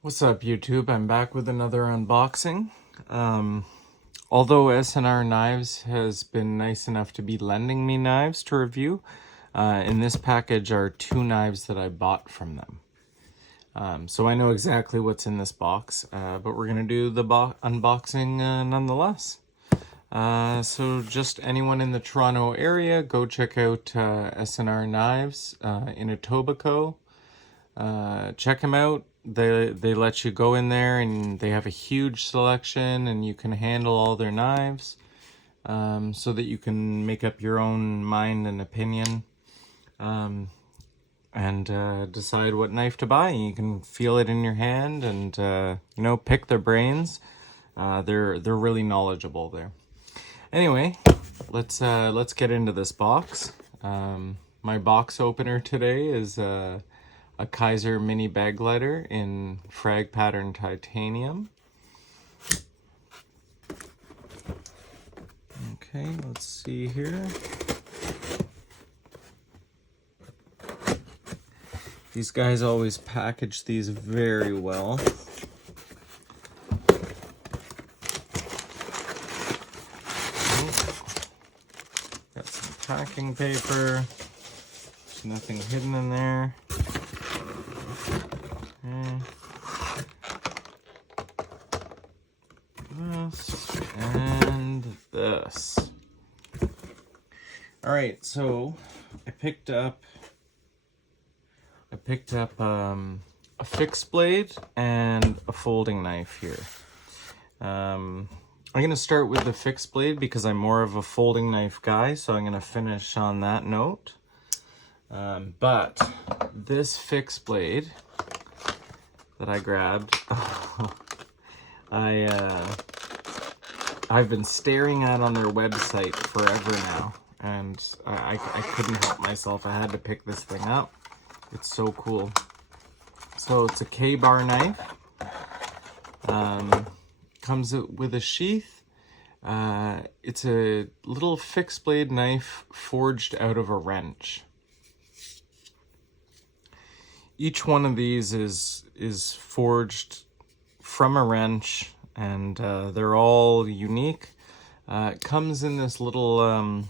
What's up, YouTube? I'm back with another unboxing. Although S&R Knives has been nice enough to be lending me knives to review, in this package are two knives that I bought from them. So I know exactly what's in this box, but we're going to do the unboxing nonetheless. So just anyone in the Toronto area, go check out S&R Knives in Etobicoke. Check them out. They let you go in there and they have a huge selection and you can handle all their knives, so that you can make up your own mind and opinion, and decide what knife to buy. You can feel it in your hand and pick their brains. They're really knowledgeable there. Anyway, let's get into this box. My box opener today is a Kaiser mini bag glider in frag pattern titanium. Okay, let's see here. These guys always package these very well. Got some packing paper. There's nothing hidden in there. This and this. All right, so I picked up a fixed blade and a folding knife here. I'm going to start with the fixed blade because I'm more of a folding knife guy, so I'm going to finish on that note. But this fixed blade that I grabbed, I've been staring at on their website forever now, and I couldn't help myself. I had to pick this thing up. It's so cool. So it's a K-bar knife. Comes with a sheath. It's a little fixed blade knife forged out of a wrench. Each one of these is forged from a wrench, and they're all unique. It comes in this little, I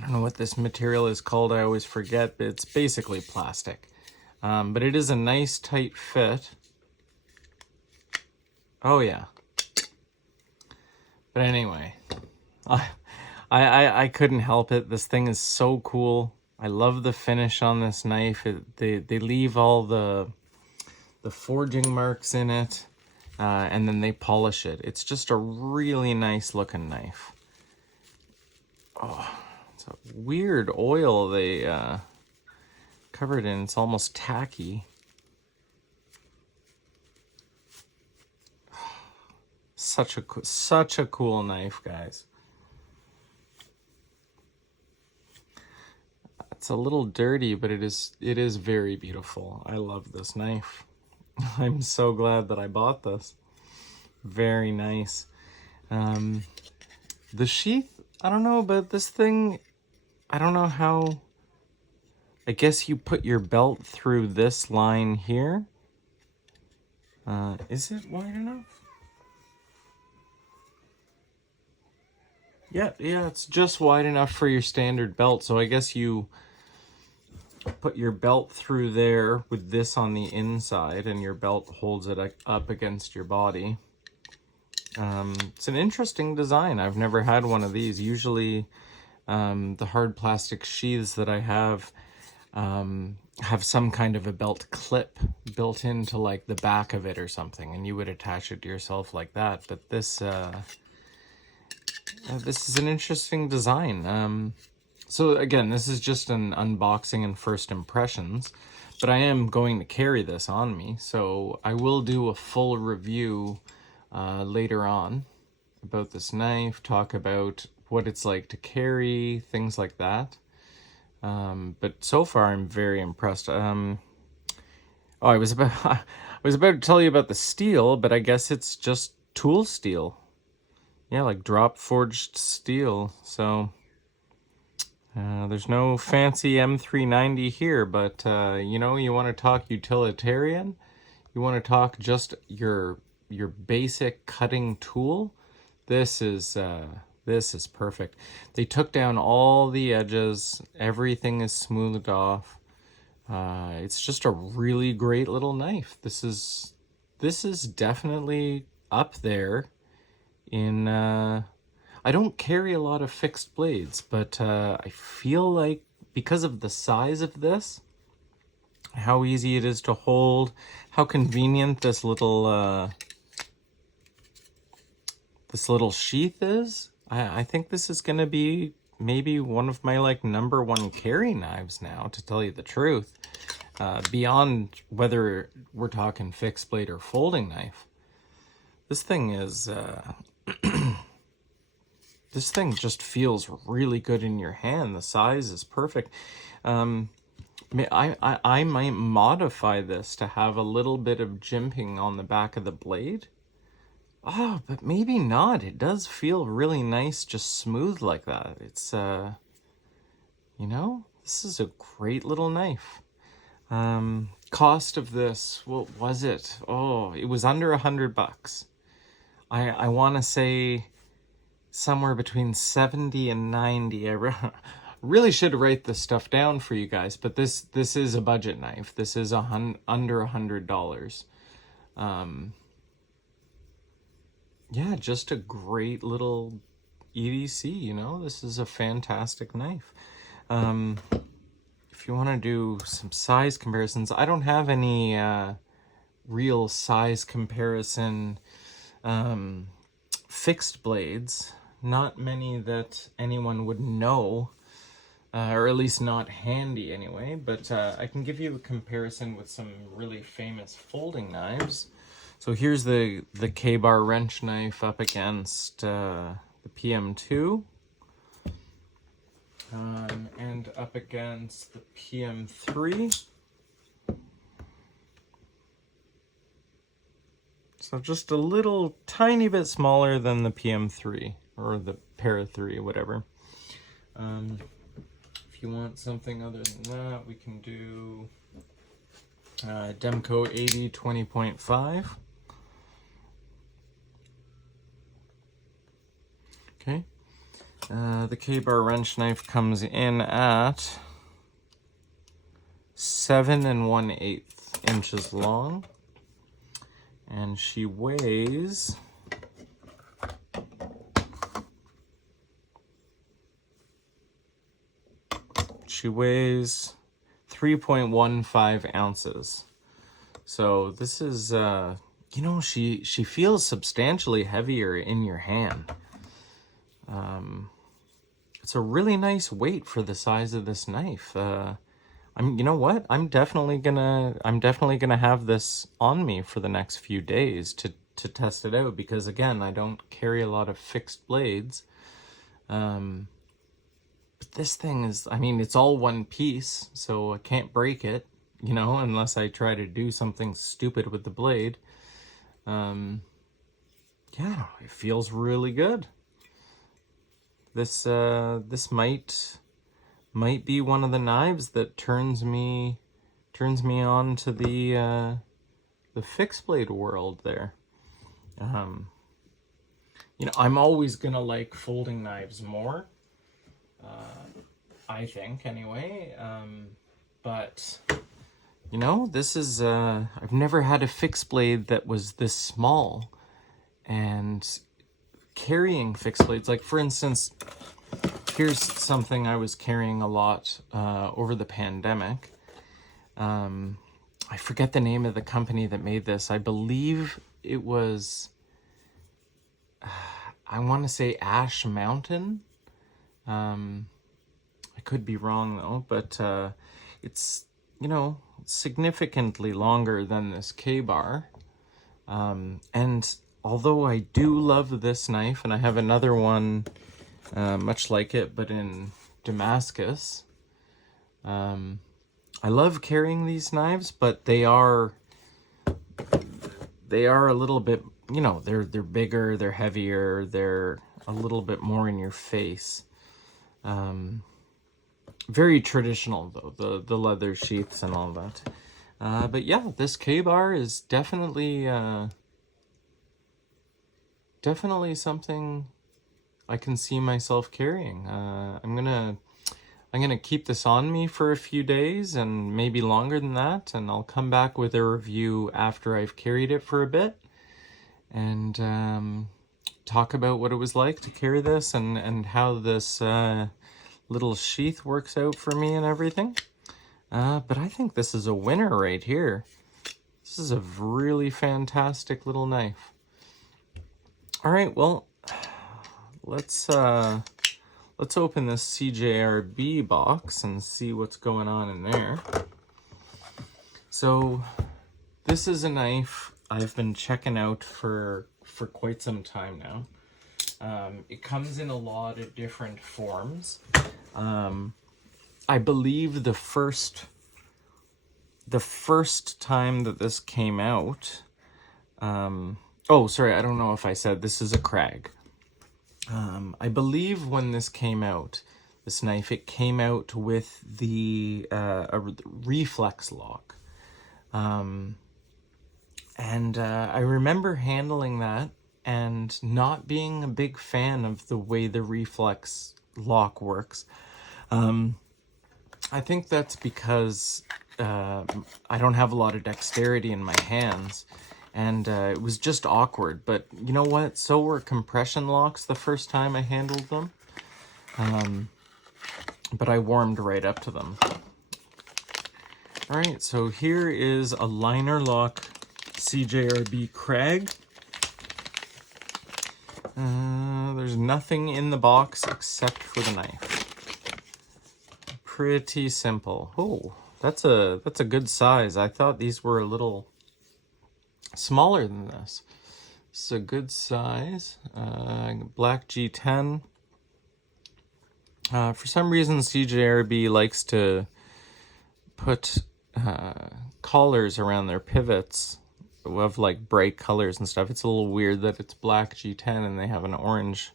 don't know what this material is called, I always forget, but it's basically plastic. But it is a nice tight fit. Oh yeah. But anyway, I couldn't help it. This thing is so cool. I love the finish on this knife. They leave all the forging marks in it, and then they polish it. It's just a really nice looking knife. Oh, it's a weird oil they covered in. It's almost tacky. Such a cool knife, guys. It's a little dirty, but it is very beautiful. I love this knife. I'm so glad that I bought this. Very nice. The sheath, I don't know about this thing. I don't know how. I guess you put your belt through this line here. Is it wide enough? Yeah, it's just wide enough for your standard belt. So I guess you put your belt through there with this on the inside, and your belt holds it up against your body. It's an interesting design. I've never had one of these. Usually the hard plastic sheaths that I have some kind of a belt clip built into like the back of it or something, and you would attach it to yourself like that. But this is an interesting design. So again, this is just an unboxing and first impressions, but I am going to carry this on me, so I will do a full review later on about this knife, talk about what it's like to carry, things like that. But so far I'm very impressed. I was about to tell you about the steel, but I guess it's just tool steel. Yeah, like drop forged steel. So there's no fancy M390 here, but you want to talk utilitarian, You want to talk just your basic cutting tool. This is perfect. They took down all the edges. Everything is smoothed off. It's just a really great little knife. This is definitely up there in I don't carry a lot of fixed blades, but I feel like because of the size of this, how easy it is to hold, how convenient this little sheath is, I think this is going to be maybe one of my like #1 carry knives now, to tell you the truth. Beyond whether we're talking fixed blade or folding knife, this thing is this thing just feels really good in your hand. The size is perfect. I might modify this to have a little bit of jimping on the back of the blade. Oh, but maybe not. It does feel really nice, just smooth like that. It's, you know, this is a great little knife. Cost of this, what was it? Oh, it was under $100. I want to say somewhere between 70 and 90. I really should write this stuff down for you guys, but this is a budget knife. This is under $100. Yeah, just a great little EDC, you know? This is a fantastic knife. If you want to do some size comparisons, I don't have any real size comparison fixed blades. Not many that anyone would know, or at least not handy anyway, but I can give you a comparison with some really famous folding knives. So here's the K-bar wrench knife up against the PM2, and up against the PM3. So just a little tiny bit smaller than the PM3, or the Para 3, whatever. If you want something other than that, we can do Demco 80 20.5. Okay. The K-bar wrench knife comes in at 7 1/8 inches long, and she weighs 3.15 ounces. So this is, you know, she feels substantially heavier in your hand. It's a really nice weight for the size of this knife. You know what? I'm definitely gonna have this on me for the next few days to test it out, because again, I don't carry a lot of fixed blades. But this thing is, I mean, it's all one piece, so I can't break it, you know, unless I try to do something stupid with the blade. Yeah, it feels really good. This might be one of the knives that turns me on to the fixed blade world there. You know, I'm always gonna like folding knives more, I think anyway, but you know, this is I've never had a fixed blade that was this small, and carrying fixed blades, like for instance, here's something I was carrying a lot over the pandemic. I forget the name of the company that made this. I believe it was, I want to say Ash Mountain. I could be wrong though, but it's, you know, significantly longer than this K-bar. And although I do love this knife, and I have another one much like it, but in Damascus, I love carrying these knives, but they are a little bit, you know, they're bigger, they're heavier, they're a little bit more in your face. Very traditional though, the leather sheaths and all that. But yeah, this K-bar is definitely definitely something I can see myself carrying. I'm gonna keep this on me for a few days and maybe longer than that, and I'll come back with a review after I've carried it for a bit and talk about what it was like to carry this and how this little sheath works out for me and everything. But I think this is a winner right here. This is a really fantastic little knife. All right, well, let's open this CJRB box and see what's going on in there. So this is a knife I've been checking out for quite some time now. It comes in a lot of different forms. I believe the first time that this came out, oh, sorry, I don't know if I said this is a Crag. I believe when this came out, this knife, it came out with the a reflex lock. And I remember handling that and not being a big fan of the way the reflex lock works. I think that's because I don't have a lot of dexterity in my hands, and it was just awkward. But you know what? So were compression locks the first time I handled them. But I warmed right up to them. All right, so here is a liner lock CJRB Crag. There's nothing in the box except for the knife. Pretty simple. Oh, that's a good size. I thought these were a little smaller than this. It's a good size. Black G10. For some reason, CJRB likes to put collars around their pivots of like bright colors and stuff. It's a little weird that it's black G10 and they have an orange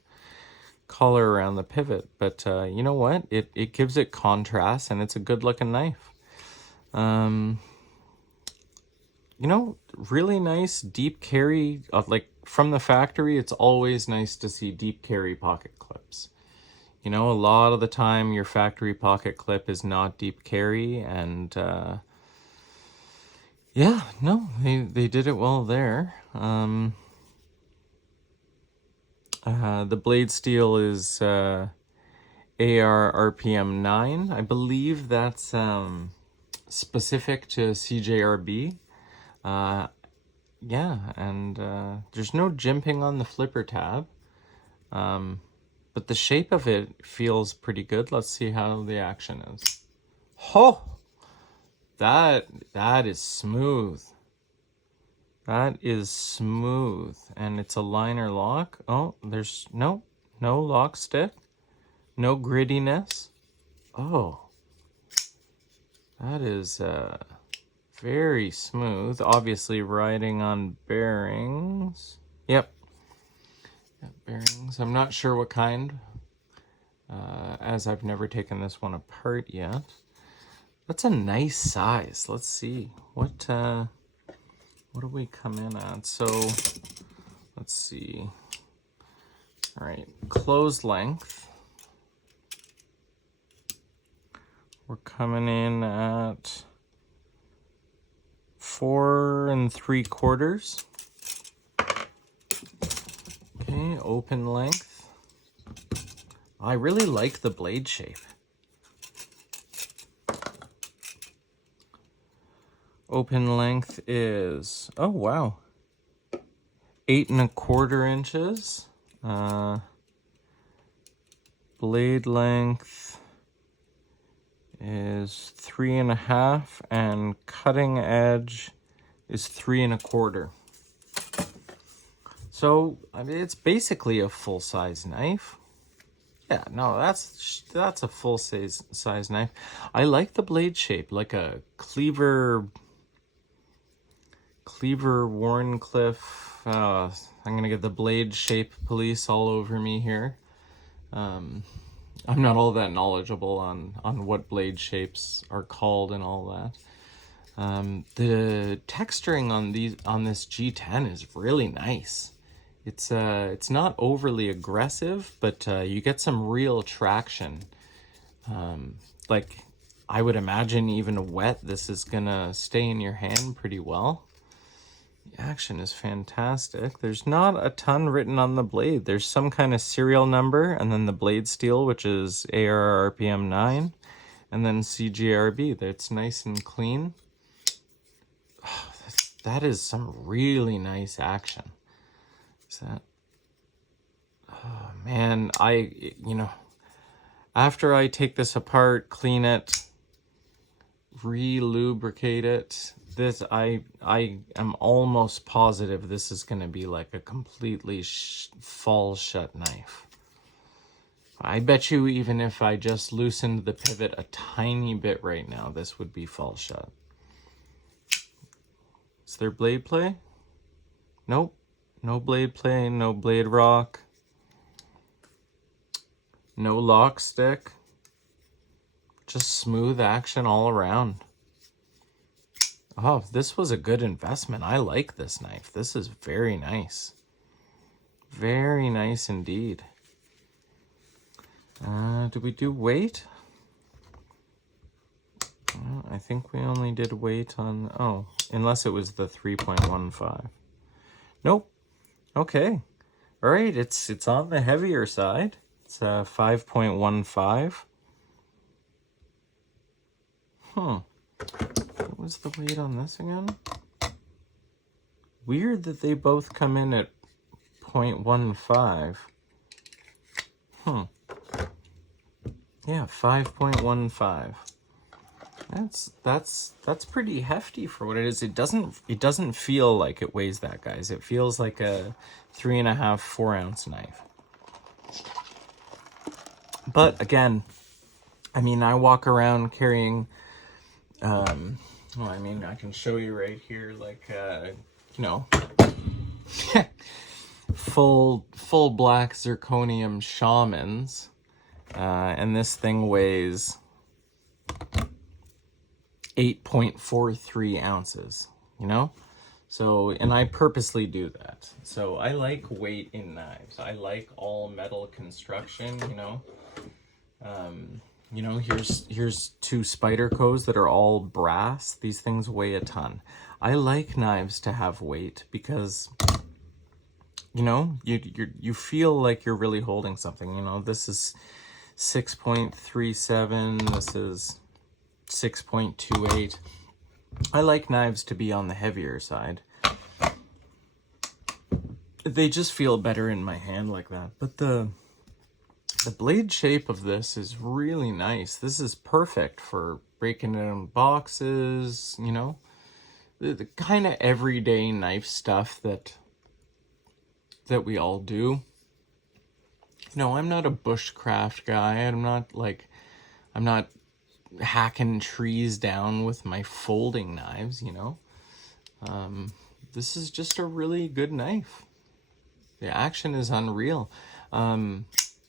collar around the pivot, but you know what? It gives it contrast, and it's a good looking knife. You know, really nice deep carry. Like from the factory, it's always nice to see deep carry pocket clips. You know, a lot of the time your factory pocket clip is not deep carry, and yeah, no, they did it well there. The blade steel is AR RPM 9. I believe that's specific to CJRB. Yeah, and there's no jimping on the flipper tab. But the shape of it feels pretty good. Let's see how the action is. Oh! That is smooth. That is smooth, and it's a liner lock. Oh, there's no lock stick, no grittiness. Oh, that is very smooth. Obviously riding on bearings. Yep, bearings. I'm not sure what kind, as I've never taken this one apart yet. That's a nice size. Let's see what do we come in at? So let's see. All right, closed length. We're coming in at 4 3/4. Okay, open length. I really like the blade shape. Open length is, oh wow, 8 1/4 inches. Blade length is 3 1/2, and cutting edge is 3 1/4. So I mean, it's basically a full-size knife. Yeah, no, that's a full-size knife. I like the blade shape, like a cleaver Warncliffe. I'm gonna get the blade shape police all over me here. I'm not all that knowledgeable on what blade shapes are called and all that. The texturing on this G10 is really nice. It's not overly aggressive, but you get some real traction. Like, I would imagine even wet, this is gonna stay in your hand pretty well. The action is fantastic. There's not a ton written on the blade. There's some kind of serial number, and then the blade steel, which is AR RPM 9, and then CJRB. That's nice and clean. Oh, that is some really nice action. Is that? Oh man, after I take this apart, clean it, re-lubricate it, I am almost positive this is going to be like a completely fall shut knife. I bet you even if I just loosened the pivot a tiny bit right now, this would be fall shut. Is there blade play? Nope. No blade play, no blade rock. No lock stick. Just smooth action all around. Oh, this was a good investment. I like this knife. This is very nice. Very nice indeed. Did we do weight? I think we only did weight on... Oh, unless it was the 3.15. Nope. Okay. All right, it's on the heavier side. It's 5.15. What was the weight on this again? Weird that they both come in at 0.15. Yeah, 5.15. That's pretty hefty for what it is. It doesn't feel like it weighs that, guys. It feels like a 3.5, 4 ounce knife. But again, I mean, I walk around carrying, well, I mean, I can show you right here, like, you know, full black zirconium shamans, and this thing weighs 8.43 ounces, you know? So, and I purposely do that. So I like weight in knives. I like all metal construction, you know? You know, here's 2 Spydercos that are all brass. These things weigh a ton. I like knives to have weight because, you know, you feel like you're really holding something. You know, this is 6.37. This is 6.28. I like knives to be on the heavier side. They just feel better in my hand like that. But the blade shape of this is really nice. This is perfect for breaking it in boxes, you know, the kind of everyday knife stuff that we all do. No, I'm not a bushcraft guy. I'm not hacking trees down with my folding knives, you know. This is just a really good knife. The action is unreal.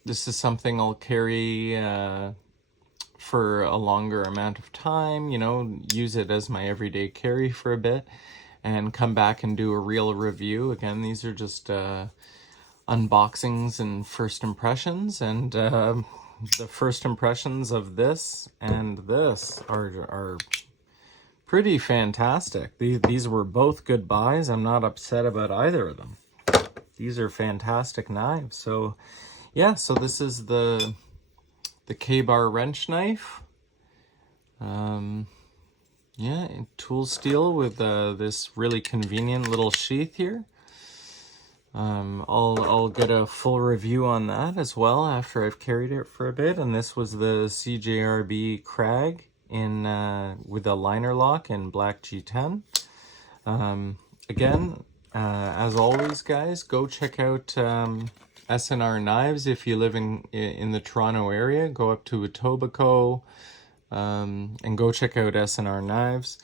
This is something I'll carry for a longer amount of time, you know, use it as my everyday carry for a bit, and come back and do a real review. Again, these are just unboxings and first impressions, and the first impressions of this and this are pretty fantastic. These were both good buys. I'm not upset about either of them. These are fantastic knives. So yeah, so this is the K-bar wrench knife. Yeah, tool steel with this really convenient little sheath here. I'll get a full review on that as well after I've carried it for a bit. And this was the CJRB Crag in with a liner lock in black G10. Again, as always, guys, go check out SNR Knives if you live in the Toronto area. Go up to Etobicoke and go check out SNR Knives.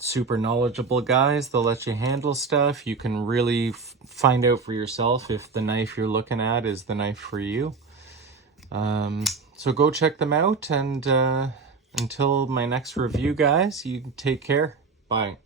Super knowledgeable guys. They'll let you handle stuff. You can really find out for yourself if the knife you're looking at is the knife for you. So go check them out, and until my next review, guys, you take care. Bye.